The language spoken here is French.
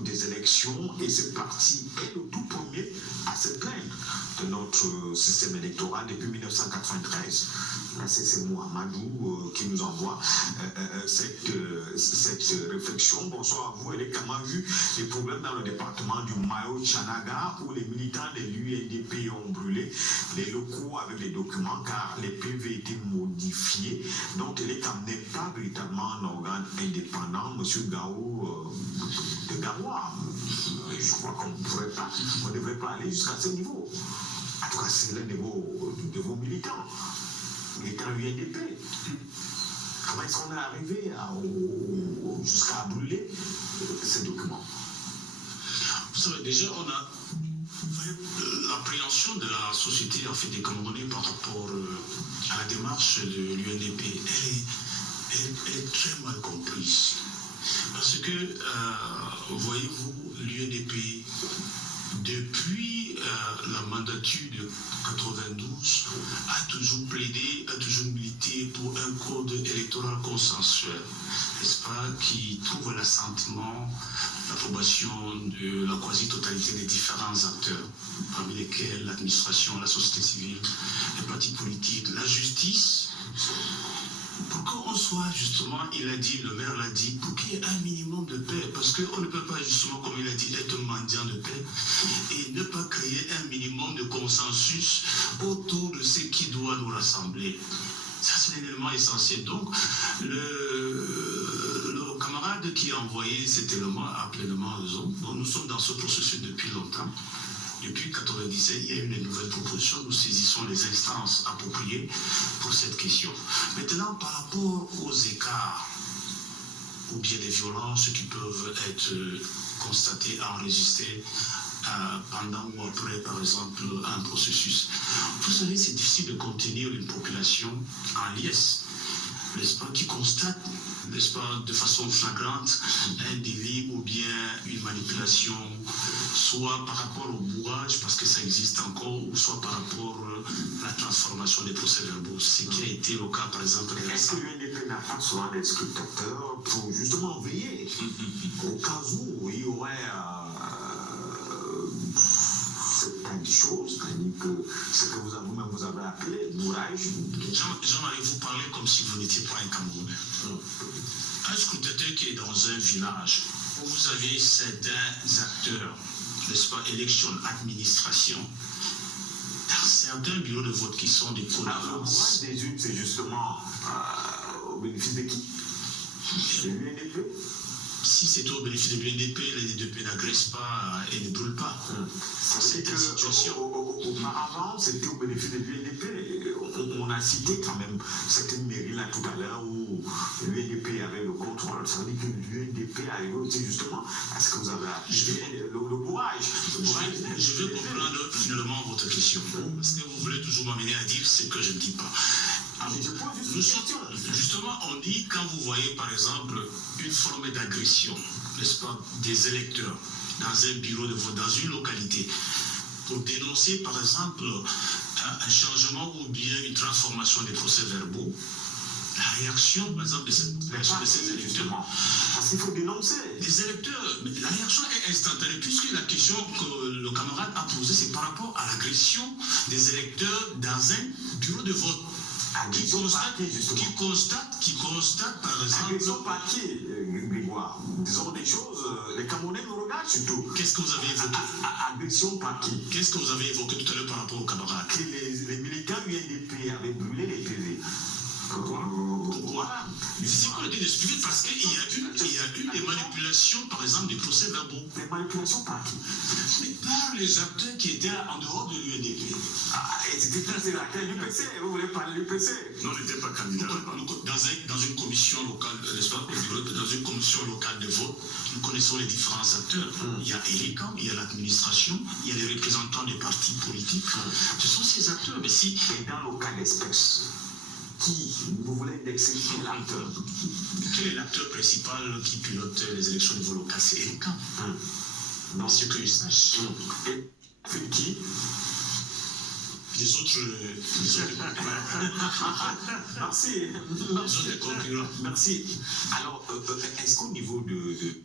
des élections et ce parti est le tout premier à se plaindre de notre système électoral depuis 1993. Là, c'est Mohamedou qui nous envoie cette réflexion. Bonsoir à vous. Elle est comment vu les problèmes dans le département du Mayo-Tchanaga où les militants de l'UNDP ont brûlé les locaux avec les documents car les PV étaient modifiés. Donc, elle est quand même pas véritablement un organe indépendant. Monsieur Gao de Garoua, je crois qu'on ne devrait pas aller jusqu'à ce niveau. En tout cas, c'est l'un de vos militants. Militants UNDP. Comment est-ce qu'on est arrivé jusqu'à brûler ces documents? Vous savez, déjà, on a l'appréhension de la société en fait, des Camerounais par rapport à la démarche de l'UNDP. Elle est très mal comprise. Parce que, voyez-vous, l'UNDP, depuis la mandature de 92, a toujours plaidé, a toujours milité pour un code électoral consensuel, n'est-ce pas, qui trouve l'assentiment, l'approbation de la quasi-totalité des différents acteurs, parmi lesquels l'administration, la société civile, les partis politiques, la justice. Pour qu'on soit justement, il a dit, le maire l'a dit, pour qu'il y ait un minimum de paix, parce qu'on ne peut pas justement, comme il a dit, être mendiant de paix et ne pas créer un minimum de consensus autour de ce qui doit nous rassembler. Ça, c'est un élément essentiel. Donc, le camarade qui a envoyé cet élément a pleinement raison. Donc, nous sommes dans ce processus depuis longtemps. Depuis 1997, il y a eu une nouvelle proposition. Nous saisissons les instances appropriées pour cette question. Maintenant, par rapport aux écarts ou bien des violences qui peuvent être constatées, enregistrées pendant ou après, par exemple, un processus. Vous savez, c'est difficile de contenir une population en liesse, n'est-ce pas, qui constate, n'est-ce pas, de façon flagrante, un délit ou bien une manipulation, soit par rapport au bourrage, parce que ça existe encore, ou soit par rapport à la transformation des procès-verbaux, ce qui a été le cas, par exemple. Est-ce que l'UNDP n'a pas souvent des scrutateurs pour justement veiller au cas où il y aurait des choses, que ce que vous-même vous avez appelé bourrage. Jean-Marie, vous parlez comme si vous n'étiez pas un Camerounais. Un scrutateur qui est dans un village où vous avez certains acteurs, n'est-ce pas, élection, administration, dans certains bureaux de vote qui sont des connaissances. Le bourrage des urnes, c'est justement au bénéfice de qui? De l'UNDP. Si c'est au bénéfice de l'UNDP, l'UNDP n'agresse pas et ne brûle pas. C'est une situation. Auparavant, c'était au bénéfice de l'UNDP. On a cité quand même certaines mairies là tout à l'heure où l'UNDP avait le contrôle. Ça veut dire que l'UNDP a évoqué justement à ce que vous avez appelé le bourrage. Je veux comprendre finalement votre question. Parce que vous voulez toujours m'amener à dire ce que je ne dis pas. Alors, justement, on dit, quand vous voyez par exemple une forme d'agression, n'est-ce pas, des électeurs dans un bureau de vote, dans une localité, pour dénoncer par exemple un changement ou bien une transformation des procès-verbaux, la réaction par exemple de ces électeurs. Parce qu'il faut dénoncer. Les électeurs, mais la réaction est instantanée, puisque la question que le camarade a posée, c'est par rapport à l'agression des électeurs dans un bureau de vote. Qui constate par exemple. Agression par qui, Grégoire? Disons des choses, les Camerounais nous regardent surtout. Qu'est-ce que vous avez évoqué? Agression par qui? Qu'est-ce que vous avez évoqué tout à l'heure par rapport aux camarades? Que les militants UNDP avaient brûlé les PV. Pourquoi? C'est qu'on a été expliqué parce qu'il y a eu des manipulations, par exemple, des procès-verbaux. Des manipulations par qui? Mais par les acteurs qui étaient en dehors de l'UNDP. Et c'était l'acteur de l'UPC. Vous voulez parler de l'UPC? Non, on n'était pas candidat. Dans une commission locale, n'est-ce pas, dans une commission locale de vote, nous connaissons les différents acteurs. Il y a Ericam, il y a l'administration, il y a les représentants des partis politiques. Ce sont ces acteurs. Mais si. Et dans le cas d'espèce, qui vous voulez indexer qui est l'acteur? Quel est l'acteur principal qui pilote les élections au niveau local? C'est Ericam. Non, c'est que je sache. Et fait qui? Les autres Merci. Les autres concurrents. Merci. Alors, est-ce qu'au niveau de